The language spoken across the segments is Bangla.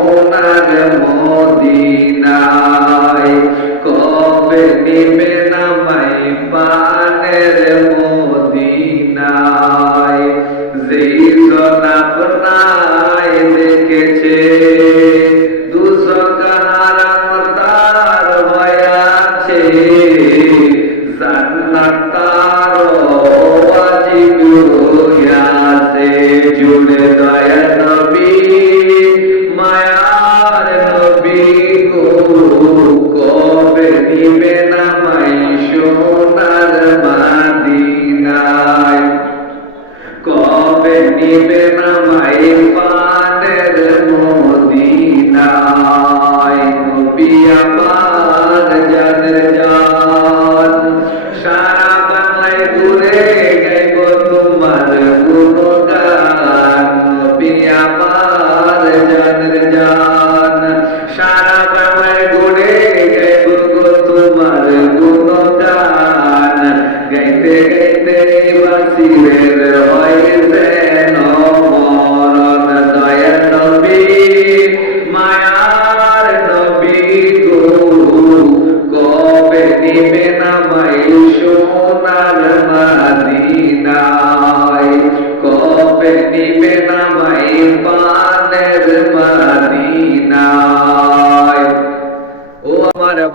সোনার মদিনায় কবে নিবে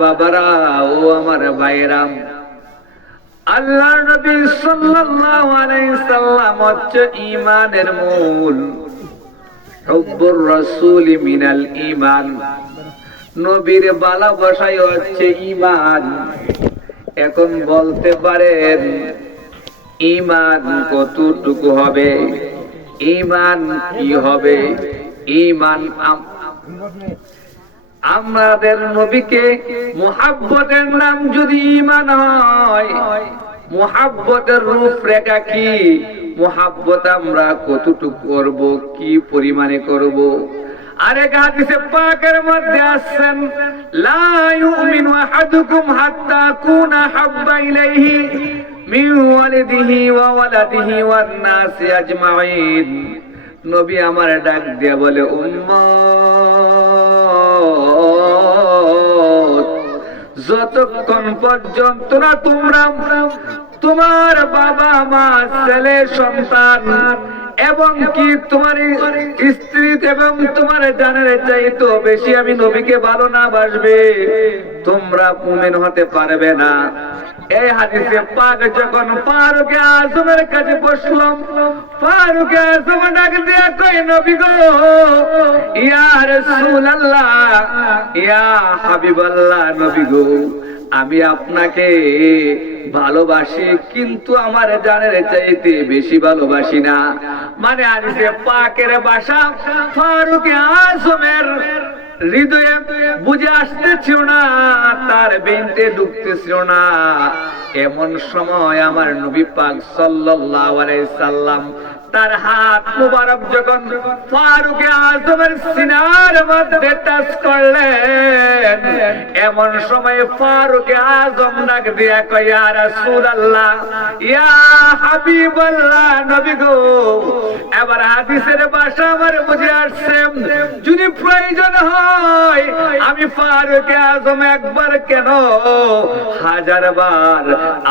বাবারা, ও আমার ভাইরাম আল্লাহ নবী সাল্লাল্লাহু আলাইহি সাল্লাম হচ্ছে ঈমানের মূল, হুব্বুর রাসূল মিনাল ঈমান। নবীর ভালোবাসাই হচ্ছে ঈমান। এখন বলতে পারেন, ঈমান কতটুকু হবে? ঈমান কি হবে? ঈমান আমাদের নবীকে মোহাব্বতের নাম যদি ইমান হয়, মোহাব্বতের রূপরেখা কি? মোহাব্বত আমরা কতটুকু করব, কি পরিমাণে করব? আরেক হাদিসে পাকের মধ্যে আসছেন, লা ইউমিনু আহাদুকুম হাত্তা কুনা হাব্বা ইলাইহি মিন ওয়ালিদিহি ওয়া ওয়ালাদিহি ওয়ান নাসি আজমাইন। নবী আমার ডাক দিয়ে বলে, উম্মত! যতক্ষণ পর্যন্ত না তোমরা তোমার বাবা মা, ছেলে, সন্তান এবং কি তোমার স্ত্রী এবং তোমার জানের চাইতো বেশি আমি নবীকে ভালো না বাসবে, তোমরা মুমিন হতে পারবে না। এই হাদিসে পাক যখন ফারুকে আজমের কাছে বসলাম, ফারুকে আজম ডাক দিয়া কই নবী গো, ইয়া রাসূলুল্লাহ, ইয়া হাবিবাল্লাহ, নবী গো, আমি আপনাকে ভালোবাসি, কিন্তু আমার জানের চাইতে বেশি ভালোবাসি না। মানে আনিসে পাকের বাসা ফারুকে আজমের হৃদয়ে বুঝে আসতেছিল না, তার বেনতে ঢুকতেছিল না। এমন সময় আমার নবী পাক সাল্লাল্লাহু আলাইহি সাল্লাম তার হাত মুবারক যখন ফারুকে আজমের সিনার মধ্যে টাচ করলেন, এমন সময় ফারুকে আজম ডাক দিয়া কয়, ইয়া রাসূলুল্লাহ, ইয়া হাবিবাল্লাহ, নবী গো, এবার হাদিসের ভাষা আমার বুঝে আসছে। যদি প্রয়োজন হয়, আমি ফারুকে আজম একবার কেন হাজার বার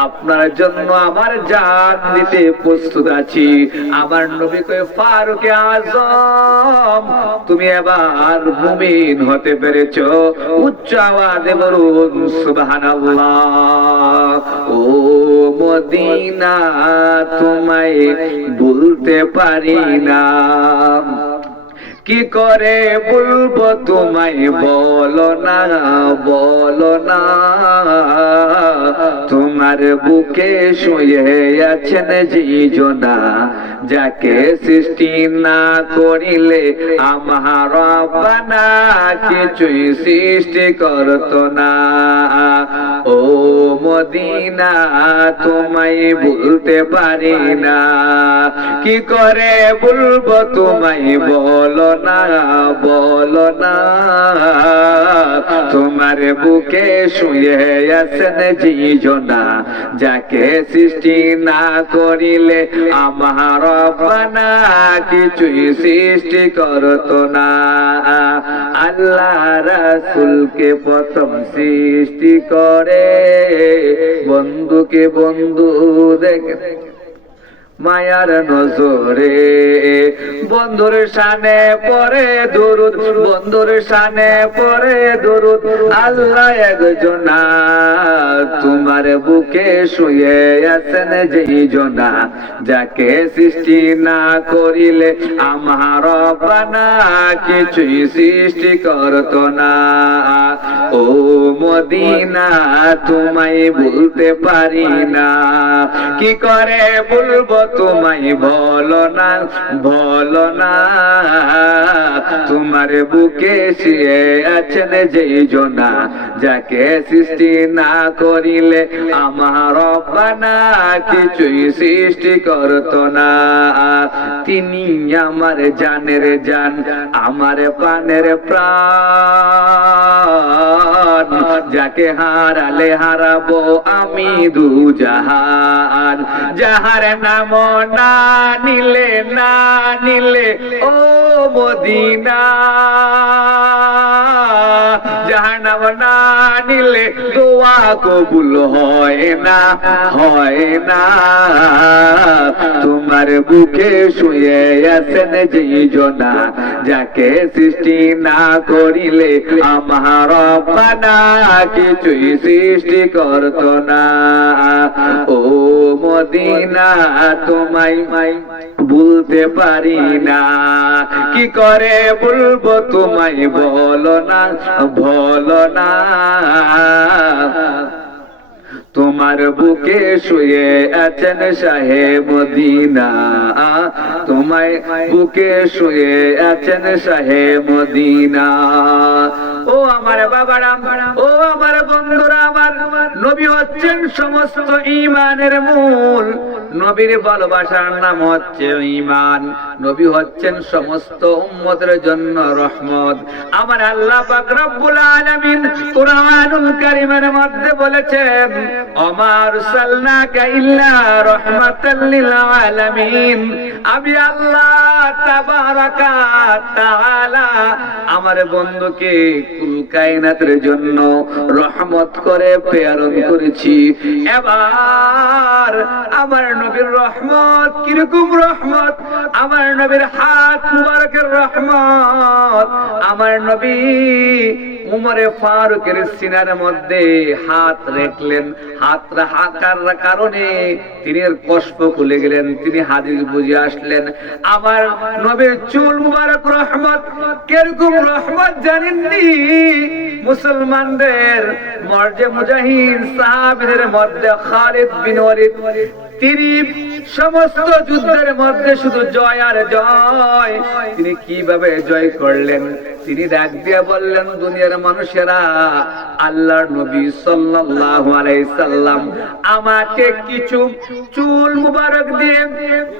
আপনার জন্য আমার জান দিতে প্রস্তুত আছি। আমার নবী কয়ে ফারুক আজম, তুমি এবার মুমিন হতে পেরেছ। উচ্চ আওয়াজে বলুন, সুবহানাল্লাহ। ও মদিনা, তোমায় ভুলতে পারি না। কি করে বলব তোমায়? বলো না বলো না। তোমার বুকে শুয়ে আছেন জীজনা যাকে সৃষ্টি না করিলে আমার বানা কিছুই সৃষ্টি করত না। ও মদিনা তোমায় ভুলতে পারি না। কি করে বলব তোমায় বলো না বলো না। তোমার বুকে শুয়ে আছেন জীজনা যাকে সৃষ্টি না করিলে আমার বানা কিছুই সৃষ্টি করতো না। আল্লাহ রাসুলকে প্রথম সৃষ্টি করে বন্ধুকে বন্ধু দেখে মায়ার নজরে। বন্ধুর সানে পরে দরুদ, বন্ধুর সানে পরে দরুদ। আল্লাহ একজনা তোমার বুকে শুয়ে আছেন যেই জনা। যাকে সৃষ্টি না করিলে আমার বানা কিছুই সৃষ্টি করত না। ও মদিনা, তোমায় ভুলতে পারি না। কি করে বলব তোমায় বলো না বলো না। তোমার বুকে শুয়ে আছেন যেই জনা, যাকে সৃষ্টি না করিলে আমার বানা কিছুই সৃষ্টি করতো না। তিনি আমার জানের জান, আমার পানের প্রাণ। যাকে হারালে হারাবো আমি দু জাহান, যাহার নাম না নিলে না নিলে, ও মদিনা। যাহার নাম না নিলে দোয়া কবুল হয় না হয় না। তোমার বুকে শুয়ে আছেন জনা, যাকে সৃষ্টি না করিলে আমার রব্বানা কিছুই সৃষ্টি করত না। মদিনা তোমায় ভুলতে পারি না। কি করে বলব তোমায় বলো না বলো না। তোমার বুকে শুয়ে আছেন শাহে মদিনা। তোমায় বুকে শুয়ে আছেন শাহে মদিনা। ও আমার বাবারা, ও আমার বন্ধুরা, আমার নবী হচ্ছেন সমস্ত ইমানের মূল। নবীর ভালোবাসার নাম হচ্ছে ইমান নবী হচ্ছেন সমস্ত উম্মতের জন্য রহমত। আমার আল্লাহ পাক রব্বুল আলামিন কুরআনুল কারীমের মধ্যে বলেছেন আমার সাল্লাকা ইল্লা রাহমাতাল লিল আলামিন। আমি আল্লাহ তাবারাকা তাআলা আমার বন্ধুকে কুল কায়নাতের জন্য রহমত করে প্রেরণ করেছি। এবার আমার নবীর রহমত, কীরকম রহমত? আমার নবীর হাত মুবারকের রহমত। আমার নবী উমরে ফারুকের সিনার মধ্যে হাত রাখলেন। হাত রাখার কারণে তিনি কষ্ট খুলে গেলেন, তিনি হাদিস বুঝে আসলেন। আমার নবীর চুল মুবারক রহমত, কীরকম রহমত জানেননি? মুসলমানদের মর্জে মুজাহিদ সাহাবীদের মধ্যে খালিদ বিন ওয়ালিদ তিনি সমস্ত যুদ্ধের মধ্যে শুধু জয় আর জয়। তিনি কীভাবে জয় করলেন? তিনি ডাক দিয়ে বললেন, দুনিয়ার মানুষেরা, আল্লাহর নবী সাল্লাল্লাহু আলাইহি সাল্লাম আমাকে কিছু চুল মুবারক দিয়ে,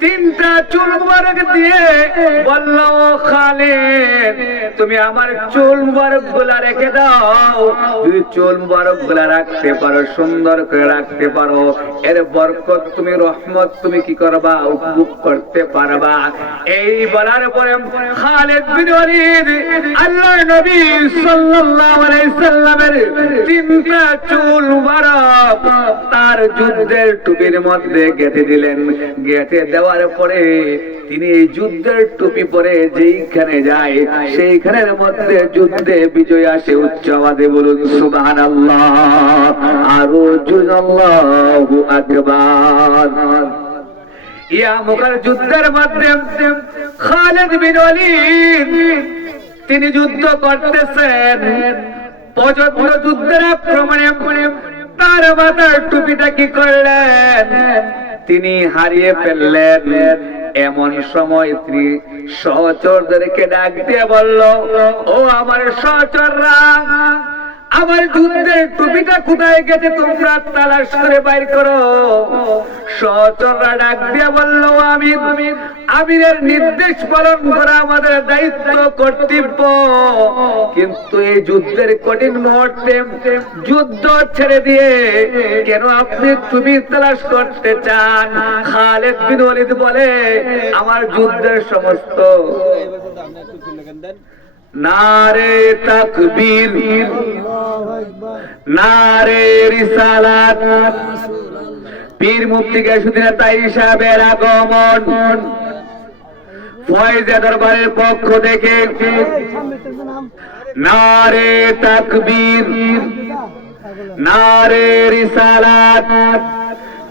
তিনটা চুল মুবারক দিয়ে বলল, "ও খালিদ, তুমি আমার চুল মুবারকগুলা রেখে দাও। যদি চুল মুবারকগুলা রাখতে পারো, সুন্দর করে রাখতে পারো। এর বরকত, তুমি রহমত, তুমি কি করবা? উপভোগ করতে পারবা। এই বলার পরে খালিদ বিন ওয়ালিদ, আল্লাহর নবী সাল্লাল্লাহু আলাইহি সাল্লামের তিনটা চুল মুবারক তার যুদ্ধের টুপির মধ্যে গেঁথে দিলেন। গেঁথে দেওয়ার পরে তিনি এই যুদ্ধের টুপি পরে যেইখানে যায়, সেইখানের মধ্যে যুদ্ধে বিজয় আসে উচ্চ আওয়াজে বলুন, সুবহানাল্লাহ। আরও জুন আল্লাহু আকবার। ইয়া মুখার যুদ্ধের মাধ্যমে খালেদ বিন ওয়ালিদ, তিনি যুদ্ধ করতেছেন। পঁচাত্তর যুদ্ধের আক্রমণে তার মাথার টুপিটা কি করলেন? তিনি হারিয়ে ফেললেন। এমন সময় তিনি সহচরদেরকে ডাক দিয়ে বলল, ও আমার সহচররা আমার যুদ্ধের টুপিটা কোথায় গেছে তোমরা তালাশ করে বাইর করো। সহচররা ডাক দিয়ে বলল আমি আমিরের নির্দেশ পালন করা আমাদের দায়িত্ব, কর্তব্য। কিন্তু এই যুদ্ধের কঠিন মুহূর্তে যুদ্ধ ছেড়ে দিয়ে কেন আপনি টুপি তালাশ করতে চান? খালেদ বিন বলে, আমার যুদ্ধের সমস্ত নারে তাকবীর, নারে রিসালাত। পীর মুফতি গাছুদ্দিন তাই সাহেবের আগমন। ফয়েজা দরবারের পক্ষ থেকে নারে তাকবীর, নারে রিসালাত।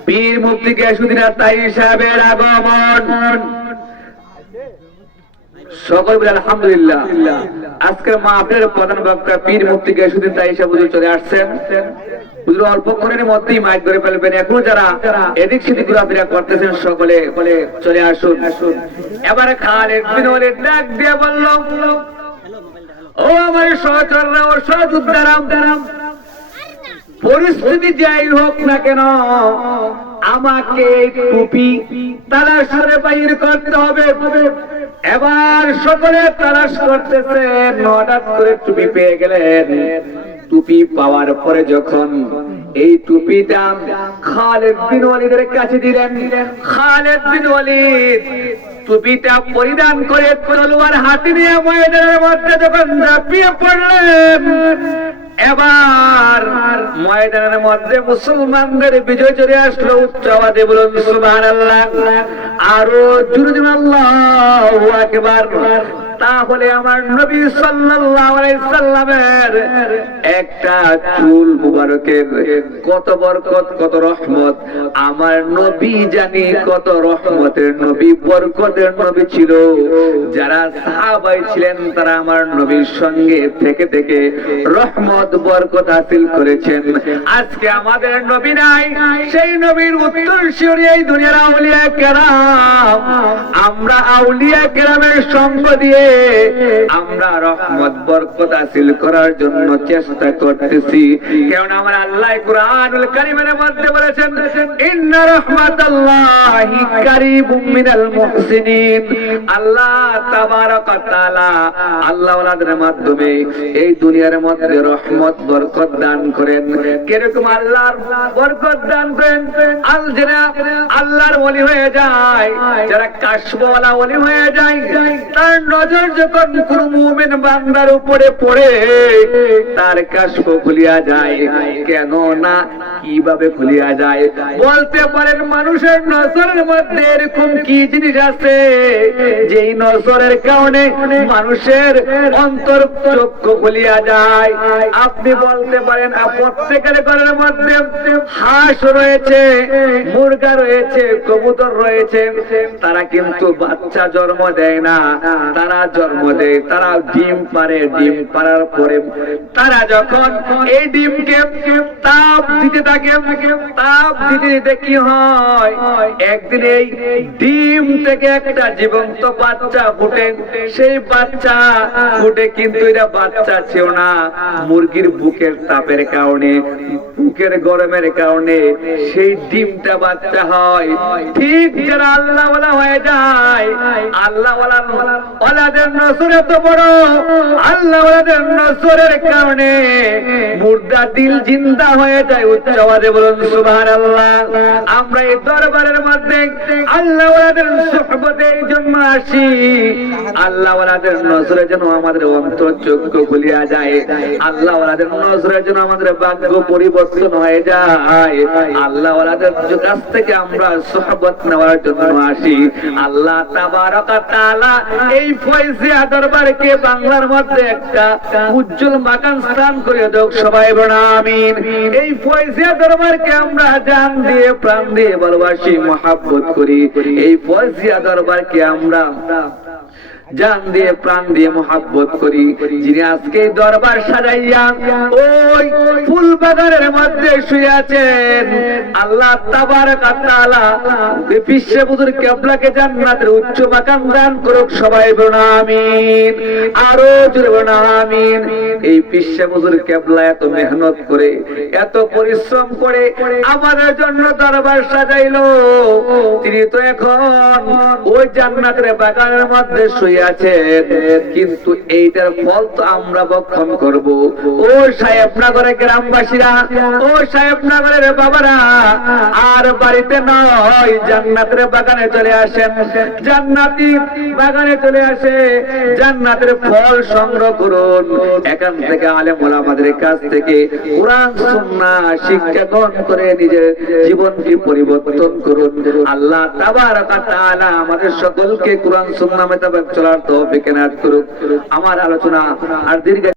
পীর মুফতি গাছুদ্দিন তাই সাহেবের আগমন। সকল বলে আলহামদুলিল্লাহ। আজকের মা আপনার প্রধান বক্তা পীর মুক্তি গেসুদ্দিন তাই হিসাবে হুজুর চলে আসছেন। অল্পক্ষণের মধ্যেই মাইক ধরে ফেলবেন। এখন যারা এদিক সেদিক ঘোরাফেরা করতেছেন, সকলে বলে চলে আসুন। আসুন এবারে ডাক দিয়ে বলল, ও আমার সহচররা ও সহযোদ্ধারা পরিস্থিতি যাই হোক না কেন, আমাকে টুপি তালাশ করে বাইর করতে হবে। এবার সকলে তালাশ করতেছেন হঠাৎ করে টুপি পেয়ে গেলেন। টুপি পাওয়ার পরে যখন এই টুপিটা খালেদ বিন ওয়ালিদের কাছে দিলেন, খালেদ বিন ওয়ালিদ, টুপিটা পরিধান করে তলোয়ার হাতে নিয়ে ময়দানের মধ্যে যখন ঝাঁপিয়ে পড়লেন এবার ময়দানের মধ্যে মুসলমানদের বিজয় চলে আসলো উচ্চ আওয়াজে বলুন সুবহানাল্লাহ। আরও জোরে জোরে আল্লাহু আকবার। তাহলে আমার নবী সাল্লামের একটা চুল মুবারকের কত বরকত, কত রহমত। আমার নবী জানি কত রহমতের নবী, বরকতের নবী ছিল। যারা সাহাবাই ছিলেন, তারা আমার নবীর সঙ্গে থেকে থেকে রহমত, বরকত হাসিল করেছেন। আজকে আমাদের নবী নাই, সেই নবীর উত্তরসূরি এই দুনিয়ার আউলিয়া কেরাম আমরা আউলিয়া কেরামের সঙ্গ দিয়ে আমরা রহমত, বরকত হাসিল করার জন্য চেষ্টা করতেছি। কারণ আমার আল্লাহ কুরআনুল মধ্যে বলেছেন, ইন্না কারীবুম মিনাল মুহসিনিন। আল্লাহ তাআলা আল্লাহ ওয়ালাদের মাধ্যমে এই দুনিয়ার মধ্যে রহমত, বরকত দান করেন। কীরকম আল্লাহর বরকত দান করেন? আল যারা আল্লাহর ওলি হয়ে যায়। যারা কাশবওয়ালা ওলি হয়ে যায়, তার নজর যখন কোন মুমিন বান্দার উপরে পড়ে, তার কাশব খুলিয়া যায়। কেন না কীভাবে খুলিয়া যায়? বলতে পারেন মানুষের নজরের মধ্যে এরকম কি জিনিস আছে? যেই নজরের কারণে মানুষের অন্তর চক্ষু খুলিয়া যায়। আপনি বলতে পারেন প্রত্যেকের ঘরের মধ্যে হাঁস রয়েছে, মুরগা রয়েছে, কবুতর রয়েছে। তারা কিন্তু বাচ্চা জন্ম দেয় না। তারা জন্ম দেয়, তারা ডিম পারে, ডিম পারার পরে তারা যখন এই ডিমকে তাপ দিতে থাকে, তাপ দিতে দিতে কি হয়? একদিন এই ডিম থেকে একটা জীবন্ত বাচ্চা ফুটে, সেই বাচ্চা ফুটে কিন্তু এটা বাচ্চা ছিল না, মুরগির বুকের তাপের কারণে, বুকের গরমের কারণে সেই ডিমটা বাচ্চা হয়। ঠিক যারা আল্লাহ হয়ে যায় আল্লাহ ওলাদের নসর এত বড়? আল্লাহ ওলাদের নসরের কারণে মুর্দা দিল জিন্দা হয়ে যায় উচ্চ আওয়াজে বলুন, সুবহানাল্লাহ। আমরা এই দরবারের মধ্যে আল্লাহ ওলাদের সুহবতে এই জন্য আসি। আল্লাহ ওলাদের নজরে যেন আমাদের অন্তর চক্ষু খুলিয়া যায়। আল্লাহ ওলাদের নজরে যেন আমাদের ভাগ্য পরিবর্তন হয়ে যায়। আল্লাহ ওলাদের কাছ থেকে আমরা সুহবত নেওয়ার জন্য আসি। আল্লাহ তাবারক তাআলা এই ফয়জিয়া দরবারকে বাংলার মধ্যে একটা উজ্জ্বল মাকান স্থান করে দাও, সবাই আমিন। এই ফয়জিয়া দরবারকে আমরা জান দিয়ে, প্রাণ দিয়ে ভালোবাসি, মহাব্বত করি। এই ফয়জিয়া দরবারকে আমরা জান দিয়ে, প্রাণ দিয়ে মোহাব্বত করি। যিনি আজকে দরবার সাজাইয়া ওই ফুল বাগানের মধ্যে শুয়ে আছেন, আল্লাহ তাবারক তাআলা বিশ্ব বুজুর কেবলাকে জান্নাতের উচ্চ মাকাম দান করুক, সবাই বলুন আরও জোরে বলুন এই বিশ্ব বুজুর কেবলা এত মেহনত করে, এত পরিশ্রম করে আমাদের জন্য দরবার সাজাইলো। তিনি তো এখন ওই জান্নাতের বাগানের মধ্যে শুয়ে আছেন কিন্তু এইটার ফল তো আমরা বক্ষণ করব। ও সাহেব নগরের গ্রামবাসীরা, ও সাহেব নগরের বাবারা, আর বাড়িতে নয়, জান্নাতের বাগানে চলে আসেন। জান্নাতি বাগানে চলে আসে, জান্নাতের ফল সংগ্রহ করুন। এখান থেকে আলেম ওলামাদের কাছ থেকে কোরআন সুন্নাহ শিক্ষা গ্রহণ করে নিজের জীবনকে পরিবর্তন করুন। আল্লাহ তাবারক তাআলা আমাদের সকলকে কোরআন সুন্নাহ মোতাবেক চলার করুক। আমার আলোচনা আর দীর্ঘ